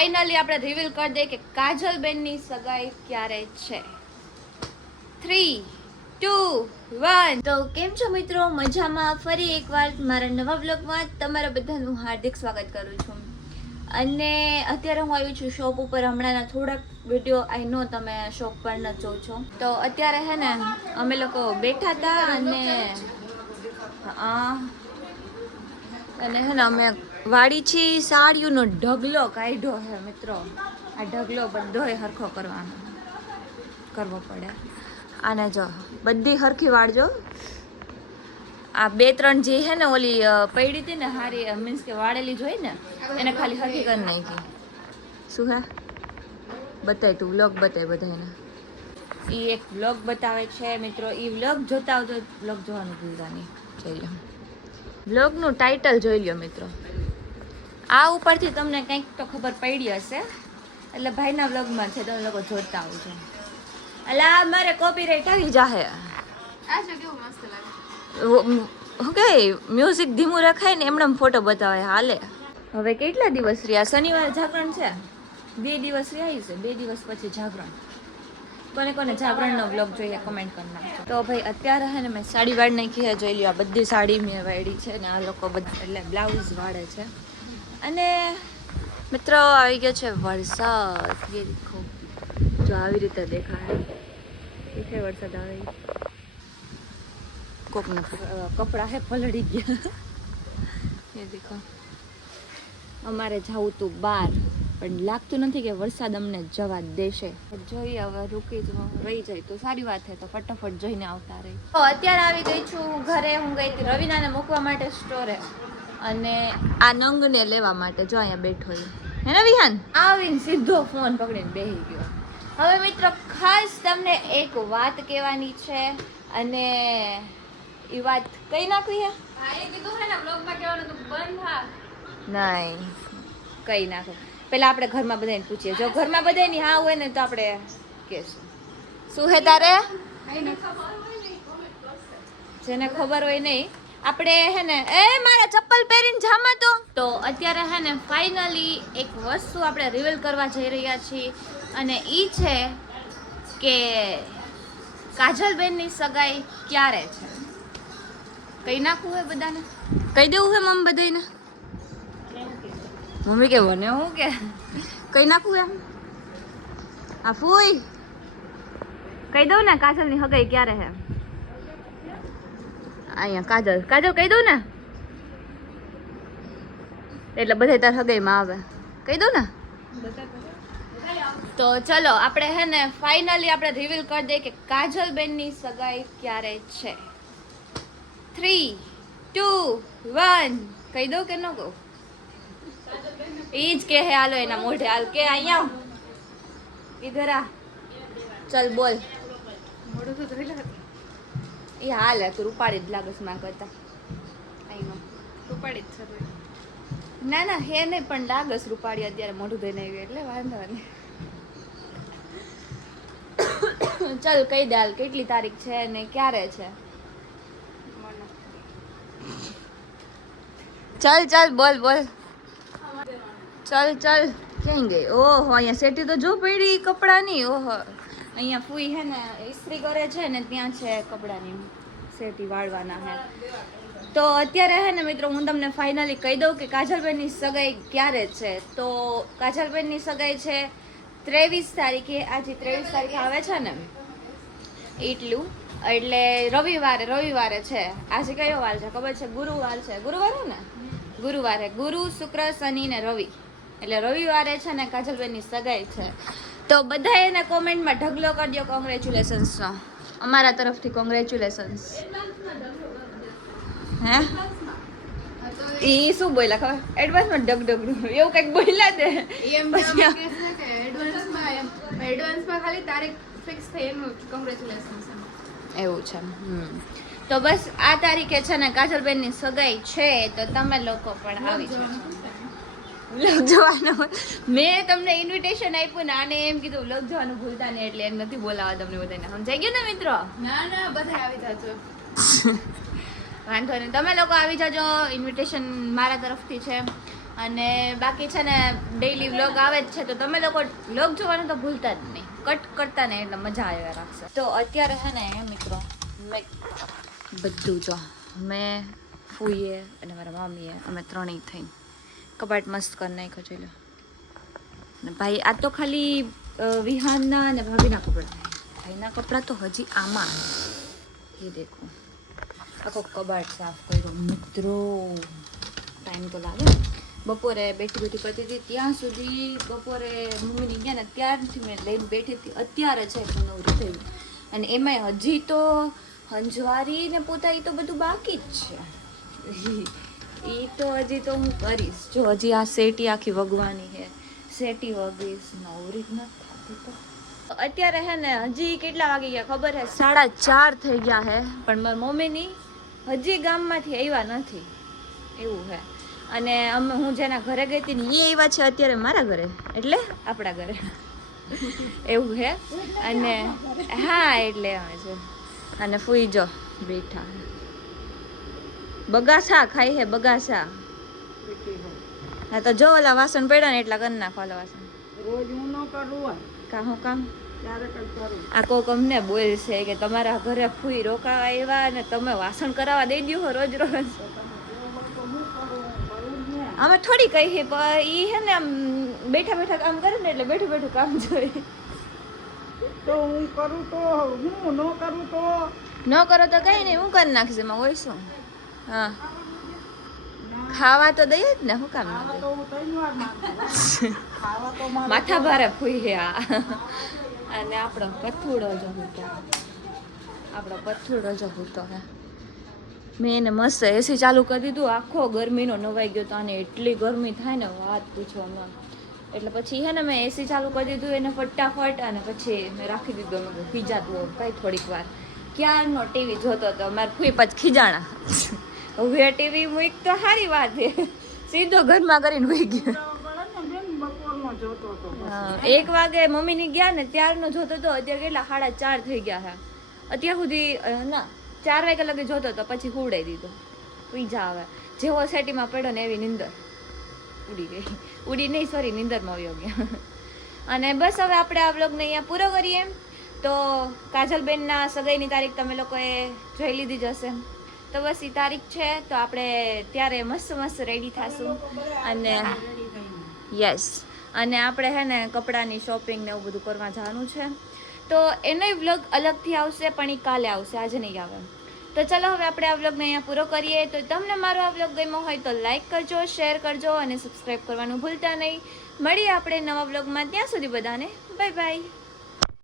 Finally આપણે reveal કરી દઈએ કે કાજલબેનની સગાઈ ક્યારે છે. 3, 2, 1. તો કેમ છો મિત્રો? મજામાં? ફરી એકવાર મારા નવા બ્લોગમાં તમારા બધાનું હાર્દિક સ્વાગત કરું છું. અને અત્યારે હું આવી છું શોપ ઉપર. હમણાંના થોડાક વિડીયો આઈ નો તમે શોપ પર ન જોઉં છો. તો અત્યારે હે ને અમે લોકો બેઠા હતા અને હે ને અમે વાડી છી સાડીઓનો ઢગલો કાઢ્યો હે મિત્રો. આ ઢગલો બધોય હરખો કરવો પડે. આને જો બધી હરખી વાળજો. આ 2-3 જે હે ને ઓલી પડી હતી ને હારી મીન્સ કે વાળેલી જોઈ ને એને ખાલી હરખી કરી નાખી. શું હે બતાય તું વ્લોગ બતાય બધાને. એ એક વ્લોગ બતાવે છે મિત્રો. એ વ્લોગ જોતા આવતો વ્લોગ જોવાનું ભૂલતા નહીં. જોઈ લો વ્લોગનું ટાઇટલ જોઈ લો મિત્રો. આ ઉપરથી તમને કંઈક તો ખબર પડી હશે. એટલે ભાઈના વ્લોગમાં છે, તમે લોકો જોતા આવજો. અલા મારે કોપીરાઇટ આવી જાહે. આ જો કેવું મસ્ત લાગે. શું કહે મ્યુઝિક ધીમું રખાય ને એમણે ફોટો બતાવે હાલે. હવે કેટલા દિવસ રહ્યા? શનિવારે જાગરણ છે. 2 દિવસ રહ્યા છે. 2 દિવસ પછી જાગરણ. કોને કોને જાગરણનો બ્લોગ જોઈએ કમેન્ટ કરી નાખજો. તો ભાઈ અત્યારે હે ને મેં સાડી વાળી નાખી છે. જોઈ લ્યો આ બધી સાડી મેં વાળી છે ને આ લોકો બધા એટલે બ્લાઉઝ વાળે છે. અને મિત્રો આવી ગયો છે વરસાદ. એ દેખો જો આવી રીતે દેખાય છે વરસાદ આવે. કોકના કપડા હે પલળી ગયા. એ દેખો અમારે જવું તું બહાર પણ લાગતું નથી કે વરસાદ અમને જવા દેશે. જોઈએ હવે રૂકી જ રહી જાય તો સારી વાત છે. તો ફટાફટ જઈને આવતા રહી. તો અત્યારે આવી ગઈ છું ઘરે. હું ગઈ હતી રવિનાને મૂકવા માટે સ્ટોરે અને આ નંગને લેવા માટે. જો અહીંયા બેઠો હે ને વિહાન. આવીને સીધો ફોન પકડીને બેસી ગયો. હવે મિત્રો ખાસ તમને એક વાત કહેવાની છે અને એ વાત કઈ નાખવી હે. ભાઈએ કીધું હે ને બ્લોગમાં કહેવાનું તો બંધ હા. નહીં કઈ નાખો. પેલા આપણે ઘરમાં બધાને પૂછીએ. જો ઘરમાં બધાની હા હોય ને તો આપણે કહેશું. શું હે તારે? જેને ખબર હોય નહીં આપણે હે ને એ મારા ચપ્પલ પહેરીને જામાં તો અત્યારે હે ને ફાઇનલી એક વસ્તુ આપણે રિવીલ કરવા જઈ રહ્યા છીએ અને ઈ છે કે કાજલબેનની સગાઈ ક્યારે છે. કઈ નાખવું હે બધાને? કહી દેવું હે મમ્મી બધાને? મમ્મી કે બને હું કે કઈ નાખવું એમ? આ ફૂઈ કહી દઉં ને કાજલની સગાઈ ક્યારે હે? અહીંયા કાજલ કહી દઉં ને એટલે બધા તાર સગાઈમાં આવે. કહી દઉં ને? તો ચલો આપણે હે ને ફાઇનલી આપણે રિવીલ કરી દઈએ કે કાજલબેનની સગાઈ ક્યારે છે. 3, 2, 1. કહી દઉં કે ન કહું? એ જ કે હે. હાલો એના મોઢે હાલ કે અહીંયા ઇધર આ. ચલ બોલ. મોઢું તો ધોઈ લે. એ હાલ તું રૂપાડી જ લાગસ માં કરતા. આઈ નો ઉપાડી જ છે તો. ના ના હે નહીં પણ લાગસ રૂપાડી અત્યારે મોઢું ધોઈને આવી એટલે વાંધો નહીં. ચલ કહી દે હાલ કેટલી તારીખ છે ને ક્યારે છે. ચલ બોલ ચલ ક્યાં ગઈ? ઓહો અહીંયા સેટી તો જો પડી કપડાની. ઓહો અહીંયા ફૂઈ હે ને ઇસ્ત્રી કરે છે ને ત્યાં છે કપડાની સેટી વાળવાના હે. તો અત્યારે હે ને મિત્રો હું તમને ફાઇનલી કહી દઉં કે કાજલબેનની સગાઈ ક્યારે છે. તો કાજલબેનની સગાઈ છે 23 તારીખે. આજે 23 તારીખે આવે છે ને એટલું એટલે રવિવારે છે. આજે કયો વાર છે ખબર છે? ગુરુવાર છે. ગુરુવારે ને ગુરુવારે ગુરુ શુક્ર શનિ ને રવિ એટલે રવિવારે છે ને કાજલબેનની સગાઈ છે. તો બધા એને કોમેન્ટમાં ઢગલો કરી દો કોંગ્રેચ્યુલેશન્સ નો. અમારા તરફથી કોંગ્રેચ્યુલેશન્સ. હે એ શું બોલ્યા ખબર? એડવાન્સમાં ડગડગ એવું કંઈક બોલ્યા દે. એમ પછી કે છે કે એડવાન્સમાં ખાલી તારીખ ફિક્સ થઈ એનું કોંગ્રેચ્યુલેશન્સ. એવું છે. તો બસ આ તારીખે છે ને કાજલબેનની સગાઈ છે. તો તમે લોકો પણ આવી જજો. વ્લોગ જોવાનું મેં તમને ઇન્વિટેશન આપ્યું ને આને એમ કીધું વ્લોગ જોવાનું ભૂલતા નહીં એટલે એમ નથી બોલાવા તમને બધાને. સમજાઈ ગયું ને મિત્રો? ના બધા આવી જાજો. વાંધો નહીં તમે લોકો આવી જાજો. ઇન્વિટેશન મારા તરફથી છે અને બાકી છે ને ડેઈલી વ્લોગ આવે જ છે, તો તમે લોકો વ્લોગ જોવાનું તો ભૂલતા જ નહીં, કટ કરતા ને એટલે મજા આવ્યા રાખશે. તો અત્યારે છે ને મિત્રો મેં બધું જો મેં ફૂઈએ અને મારા મમ્મીએ અમે ત્રણેય થઈને કબાટ મસ્ત કરી નાખ્યો છે. ને ભાઈ આ તો ખાલી વિહાનના અને ભાભીના કપડાં, ભાઈના કપડાં તો હજી આમાં એ દેખો આખો કબાટ સાફ કર્યો મિત્રો. ટાઈમ તો લાગે ને. બપોરે બેઠી કરતી હતી ત્યાં સુધી, બપોરે મમ્મીની ગયા ને ત્યારથી મેં લઈને બેઠી હતી, અત્યારે છે નવરી થયું. અને એમાંય હજી તો હંજવારી ને પોતા એ તો બધું બાકી જ છે. એ તો હજી તો હું કરીશ. જો હજી આ સેટી આખી વગવાની છે, સેટી વગીશ, નવરી જ નથી થતી. તો અત્યારે હે ને હજી કેટલા વાગી ગયા ખબર હે? 4:30 થઈ ગયા હે, પણ મારી મમ્મીની હજી ગામમાંથી આવ્યા નથી એવું હે. અને અમે હું જેના ઘરે ગઈ હતી ને એ આવ્યા છે અત્યારે મારા ઘરે, એટલે આપણા ઘરે એવું હે. અને હા એટલે આવે છે. અને ફૂઈ જો બેઠા બગાસા ખાઈ હે, બગાસા. હા તો જો ઓલા વાસણ પડ્યા ને એટલા કરી નાખો. ઓલા વાસણ રોજ હું ન કરું કામ કામ ક્યારેક જ કરું. આ કોક અમને બોલશે કે તમારા ઘરે ફૂઈ રોકાવા આવ્યા અને તમે વાસણ કરાવવા દઈ દો રોજ રોજ. અમે થોડી કહીએ પણ ઈ હે ને આમ બેઠા બેઠા કામ કરે ને એટલે બેઠું બેઠું કામ જોઈએ. તો હું કરું તો હું ન કરું તો ન કરો તો કઈ નહીં, હું કરી નાખીશ એમાં હોય શું. હા ખાવા તો દઈએ જ ને, શું કામ ના તો હું 3 વાર મારું. ખાવા તો મારે માથા ભારે ફૂઈ હે આ. અને આપણો પથુડો જો હતો, આપણો પથુડો જો હતો હે. મેં એને મસ્ત એસી ચાલુ કરી દીધું, આખો ગરમીનો નવાઈ ગયો તો. આને એટલી ગરમી થાય ને વાત પૂછો ન. એટલે પછી હે ને મેં એસી ચાલુ કરી દીધું એને ફટાફટ, અને પછી મેં રાખી દીધું. મેં ખીજાતું કઈ થોડીક વાર. ક્યારનો ટીવી જોતો હતો મારે ફૂઈ, પછી ખીજાણા. હવે ટીવી મૂક તો સારી વાત છે, સીધો ઘરમાં કરીને હોઈ ગયો. બપોરનો જોતો હતો. 1 વાગે મમ્મીની ગયા ને ત્યારનો જોતો હતો. અત્યારે કેટલા 4:30 થઈ ગયા છે. અત્યાર સુધી ના 4 વાગે લગે જોતો હતો, પછી હુવડાવી દીધો. પીઝા આવે જેવો સેટીમાં પડ્યો ને એવી નીંદર ઉડી ગઈ. ઉડી નહીં, સોરી, નીંદરમાં આવ્યો ગયા. અને બસ હવે આપણે આ વ્લોગને અહીંયા પૂરો કરીએ. તો કાજલબેનના સગાઈની તારીખ તમે લોકોએ જોઈ લીધી જ હશે. તો બસ એ તારીખ છે, તો આપણે ત્યારે મસ્ત મસ્ત રેડી થશું. અને યસ, અને આપણે હે ને કપડાની શોપિંગ ને એવું બધું કરવા જવાનું છે. તો એનોય વ્લોગ અલગથી આવશે, પણ એ કાલે આવશે, આજે નહીં આવે. તો ચલો હવે આપણે આ વ્લોગને અહીંયા પૂરો કરીએ. તો તમને મારો આ વ્લોગ ગમ્યો હોય તો લાઈક કરજો, શેર કરજો અને સબસ્ક્રાઈબ કરવાનું ભૂલતા નહીં. મળીએ આપણે નવા વ્લોગમાં. ત્યાં સુધી બધાને બાય બાય.